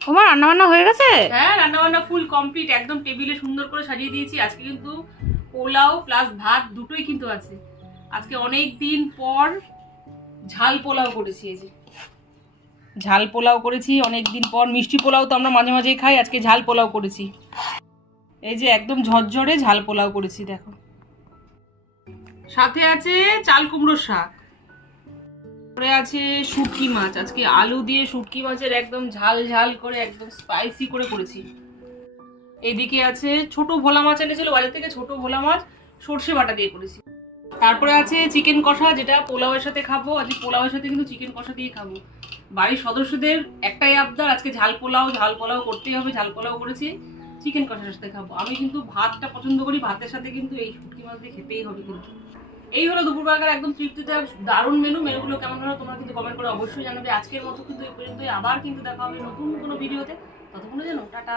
তোমার রান্না বান্না হয়ে গেছে? হ্যাঁ, রান্না বান্না ফুল কমপ্লিট, একদম টেবিলে সুন্দর করে সাজিয়ে দিয়েছি। আজকে কিন্তু পোলাও প্লাস ভাত দুটোই কিন্তু আছে। আজকে অনেক দিন পর ঝাল পোলাও করেছি। এই যে ঝাল পোলাও করেছি অনেক দিন পর। মিষ্টি পোলাও তো আমরা মাঝে মাঝেই খাই, আজকে ঝাল পোলাও করেছি। এই যে একদম ঝরঝরে ঝাল পোলাও করেছি, দেখো। সাথে আছে চাল কুমড়োর শাক, পরে আছে শুটকি মাছ। আজকে আলু দিয়ে শুটকি মাছের একদম ঝাল ঝাল করে একদম স্পাইসি করে করেছি। এদিকে আছে ছোট ভোলা মাছ এনেছিল বাজার থেকে, ছোট ভোলা মাছ সর্ষে বাটা দিয়ে করেছি। তারপরে আছে চিকেন কষা, যেটা পোলাওয়ের সাথে খাবো। আজকে পোলাওয়ের সাথে কিন্তু চিকেন কষা দিয়ে খাবো। বাড়ির সদস্যদের একটাই আবদার, আজকে ঝাল পোলাও করতেই হবে। ঝাল পোলাও করেছি, চিকেন কষার সাথে খাবো। আমি কিন্তু ভাতটা পছন্দ করি, ভাতের সাথে কিন্তু এই শুটকি মাছ দিয়ে খেতেই হবে। কিন্তু এই হলো দুপুরবেলাকার একদম তৃপ্তিতে দারুণ মেনুগুলো কেমন হলো তোমরা কিন্তু কমেন্ট করে অবশ্যই জানাবে। আজকের মতো কিন্তু এই পর্যন্তই, আবার কিন্তু দেখা হবে নতুন কোনো ভিডিওতে। ততক্ষণে জানো, টাটা।